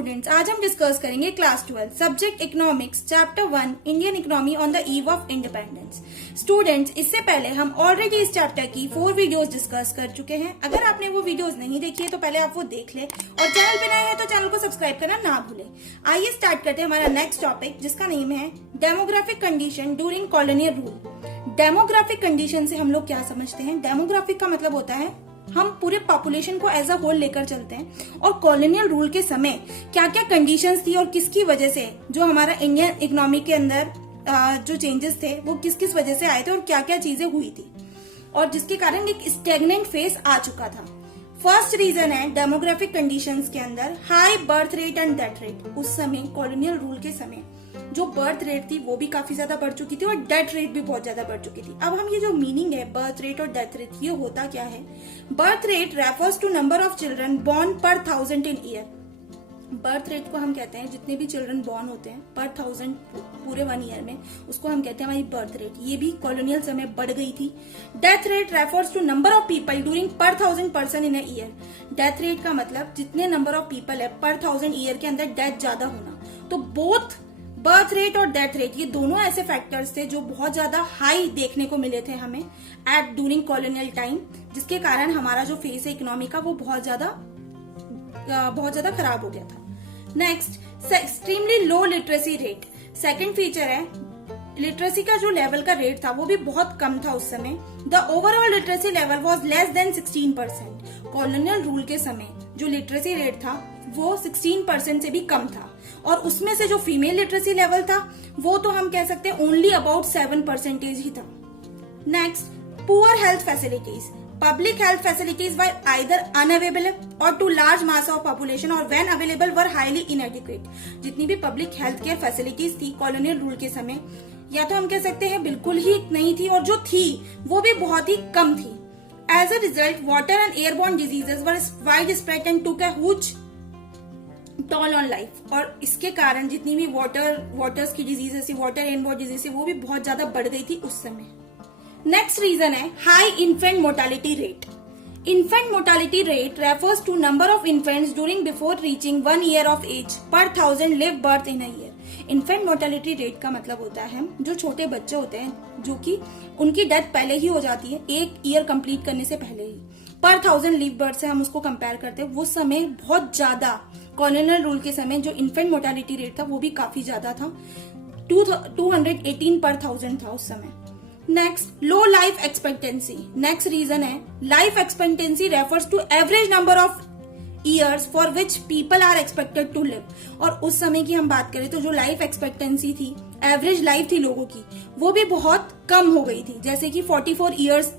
Students, आज हम discuss करेंगे class 12 subject economics chapter 1 Indian economy on the eve of independence. Students, इससे पहले हम ऑलरेडी इस चैप्टर की 4 वीडियोस डिस्कस कर चुके हैं। अगर आपने वो वीडियोस नहीं देखी है तो पहले आप वो देख ले और चैनल पे नए हैं तो चैनल को सब्सक्राइब करना ना भूले। आइए स्टार्ट करते हैं हमारा नेक्स्ट टॉपिक, जिसका नेम है demographic condition during colonial rule. Demographic condition से हम लोग क्या समझते हैं? डेमोग्राफिक का मतलब होता है हम पूरे पॉपुलेशन को एज अ होल लेकर चलते हैं और कॉलोनियल रूल के समय क्या क्या कंडीशंस थी और किसकी वजह से जो हमारा इंडियन इकोनॉमी के अंदर जो चेंजेस थे वो किस किस वजह से आए थे और क्या क्या चीजें हुई थी और जिसके कारण एक स्टेगनेंट फेज आ चुका था। फर्स्ट रीजन है डेमोग्राफिक कंडीशंस के अंदर high birth rate and death rate. उस समय कॉलोनियल रूल के समय जो बर्थ रेट थी वो भी काफी ज्यादा बढ़ चुकी थी और डेथ रेट भी बहुत ज्यादा बढ़ चुकी थी। अब हम ये जो मीनिंग है बर्थ रेट और डेथ रेट, ये होता क्या है? Birth rate refers to number of children born per 1000 in year. Birth rate को हम कहते हैं जितने भी चिल्ड्रन बॉर्न होते हैं पर 1000 पूरे 1 ईयर में, उसको हम कहते हैं हमारी बर्थ रेट। ये भी कॉलोनियल समय बढ़ गई थी। Death rate refers to number of people during per 1000 person in a year. Death rate का मतलब जितने नंबर ऑफ पीपल है पर 1000 ईयर के अंदर डेथ ज्यादा होना। तो बोथ बर्थ रेट और डेथ रेट ये दोनों ऐसे फैक्टर्स थे जो बहुत ज्यादा हाई देखने को मिले थे हमें एट ड्यूरिंग कॉलोनियल टाइम, जिसके कारण हमारा जो फेस है इकोनॉमी का वो बहुत ज्यादा खराब हो गया था। Next, extremely low literacy rate. Second feature है लिटरेसी का जो लेवल का रेट था वो भी बहुत कम था उस समय। The overall literacy level was less than 16%। Colonial rule के समय जो लिटरेसी रेट था वो 16% से भी कम था और उसमें से जो फीमेल लिटरेसी लेवल था वो तो हम कह सकते हैं ओनली अबाउट 7% ही था। Next, poor health facilities. Public health facilities were either unavailable और to large mass of population और when available were highly inadequate. जितनी भी पब्लिक हेल्थ केयर फैसिलिटीज थी कॉलोनियल रूल के समय, या तो हम कह सकते हैं बिल्कुल ही नहीं थी और जो थी वो भी बहुत ही कम थी। As a result water and airborne diseases were widespread and took a huge toll on life. और इसके कारण जितनी भी वाटर्स की डिजीजेस थी, वाटर एयरबॉर्न डिजीज वो भी बहुत ज्यादा बढ़ गई थी उस समय। नेक्स्ट रीजन है high infant mortality rate. Infant mortality rate refers to number of infants during before reaching 1 year of age per 1000 live birth in a year. Infant mortality rate का मतलब होता है जो छोटे बच्चे होते हैं जो कि उनकी डेथ पहले ही हो जाती है 1 ईयर कंप्लीट करने से पहले ही, पर 1000 लिव बर्थ से हम उसको कंपेयर करते हैं। वो समय बहुत ज्यादा कॉलोनियल रूल के समय जो इन्फेंट मोर्टालिटी रेट था वो भी काफी ज्यादा था, 218 पर 1000 था उस समय। Next, low life expectancy. Next reason है life expectancy refers to average number of years for which people are expected to live. और उस समय की हम बात करें तो जो लाइफ एक्सपेक्टेंसी थी, एवरेज लाइफ थी लोगों की, वो भी बहुत कम हो गई थी। जैसे कि 44 ईयर्स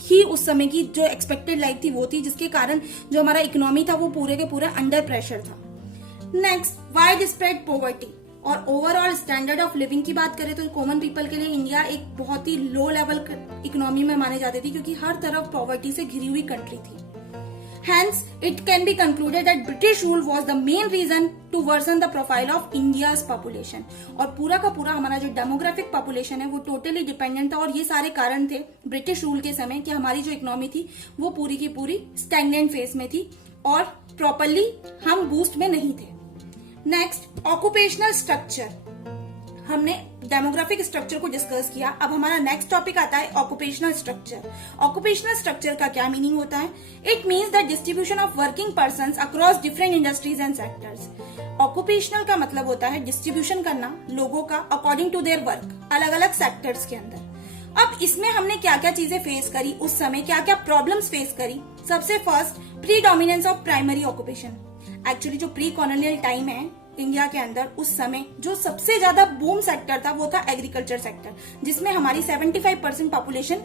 ही उस समय की जो एक्सपेक्टेड लाइफ थी वो थी, जिसके कारण जो हमारा इकोनॉमी था वो पूरे के पूरे अंडर प्रेशर था। नेक्स्ट, वाइड स्प्रेड पॉवर्टी और ओवरऑल स्टैंडर्ड ऑफ लिविंग की बात करें तो कॉमन पीपल के लिए इंडिया एक बहुत ही लो लेवल इकोनॉमी में माने जाती थी क्योंकि हर तरफ पॉवर्टी से घिरी हुई कंट्री थी। Hence, it can be concluded that British rule was the main reason to worsen the profile of India's population। और पूरा का पूरा हमारा जो डेमोग्राफिक पॉपुलेशन है वो टोटली डिपेंडेंट था और ये सारे कारण थे ब्रिटिश रूल के समय कि हमारी जो इकोनॉमी थी वो पूरी की पूरी स्टैग्नेंट फेज में थी और प्रॉपरली हम बूस्ट में नहीं थे। Next, occupational structure. हमने डेमोग्राफिक स्ट्रक्चर को डिस्कस किया। अब हमारा नेक्स्ट टॉपिक आता है ऑक्यूपेशनल स्ट्रक्चर। ऑक्यूपेशनल स्ट्रक्चर का क्या मीनिंग होता है? It means the distribution of working persons across different industries and sectors. Occupational का मतलब होता है डिस्ट्रीब्यूशन करना लोगों का अकॉर्डिंग टू देयर वर्क अलग अलग सेक्टर्स के अंदर। अब इसमें हमने क्या क्या चीजें फेस करी उस समय, क्या क्या प्रॉब्लम्स फेस करी? सबसे first, pre dominance of primary occupation. Actually जो प्री कॉलोनियल टाइम है इंडिया के अंदर उस समय जो सबसे ज्यादा बूम सेक्टर था वो था एग्रीकल्चर सेक्टर, जिसमें हमारी 75% पॉपुलेशन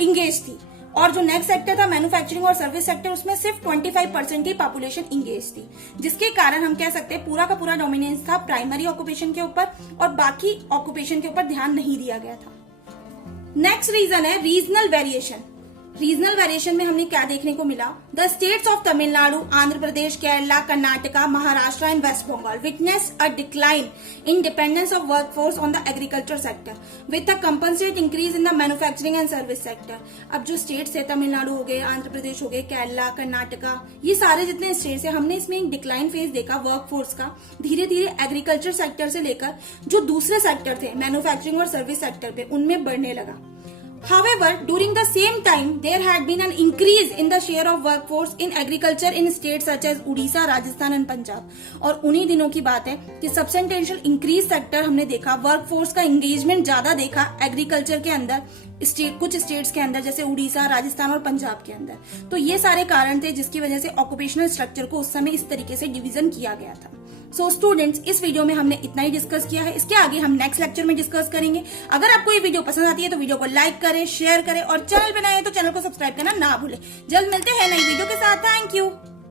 इंगेज थी। और जो नेक्स्ट सेक्टर था मैन्युफैक्चरिंग और सर्विस सेक्टर, उसमें सिर्फ 25% ही पॉपुलेशन इंगेज थी, जिसके कारण हम कह सकते हैं पूरा का पूरा डोमिनेंस था प्राइमरी ऑक्यूपेशन के ऊपर और बाकी ऑक्यूपेशन के ऊपर ध्यान नहीं दिया गया था। नेक्स्ट रीजन है रीजनल वेरिएशन। रीजनल वेरिएशन में हमने क्या देखने को मिला? The states of Tamil Nadu, Andhra Pradesh, Kerala, Karnataka, Maharashtra and West Bengal witness a decline in dependence of workforce on the agriculture sector with a compensate increase in the manufacturing and service sector. अब जो states है, तमिलनाडु हो गए, आंध्र प्रदेश हो गए, केरला, कर्नाटका, ये सारे जितने स्टेट्स है, हमने इसमें एक डिक्लाइन फेज देखा वर्कफोर्स का। धीरे धीरे एग्रीकल्चर सेक्टर से लेकर जो दूसरे सेक्टर थे मैन्युफैक्चरिंग और सर्विस सेक्टर पे, उनमें बढ़ने लगा। However, during the same time, there had been an increase in the share of workforce in agriculture in states such as Odisha, Rajasthan and Punjab। और उन्हीं दिनों की बात है कि सबस्टेंशियल इंक्रीज सेक्टर हमने देखा, वर्कफोर्स का एंगेजमेंट ज्यादा देखा एग्रीकल्चर के अंदर, कुछ स्टेट्स के अंदर जैसे उड़ीसा, राजस्थान और पंजाब के अंदर। तो ये सारे कारण थे जिसकी वजह से ऑक्यूपेशनल स्ट्रक्चर को उस समय इस तरीके से डिवीजन किया गया था। सो स्टूडेंट्स, इस वीडियो में हमने इतना ही डिस्कस किया है। इसके आगे हम नेक्स्ट लेक्चर में डिस्कस करेंगे। अगर आपको ये वीडियो पसंद आती है तो वीडियो को लाइक करें, शेयर करें और चैनल पे नए हैं तो चैनल को सब्सक्राइब करना ना भूलें। जल्द मिलते हैं नई वीडियो के साथ। Thank you.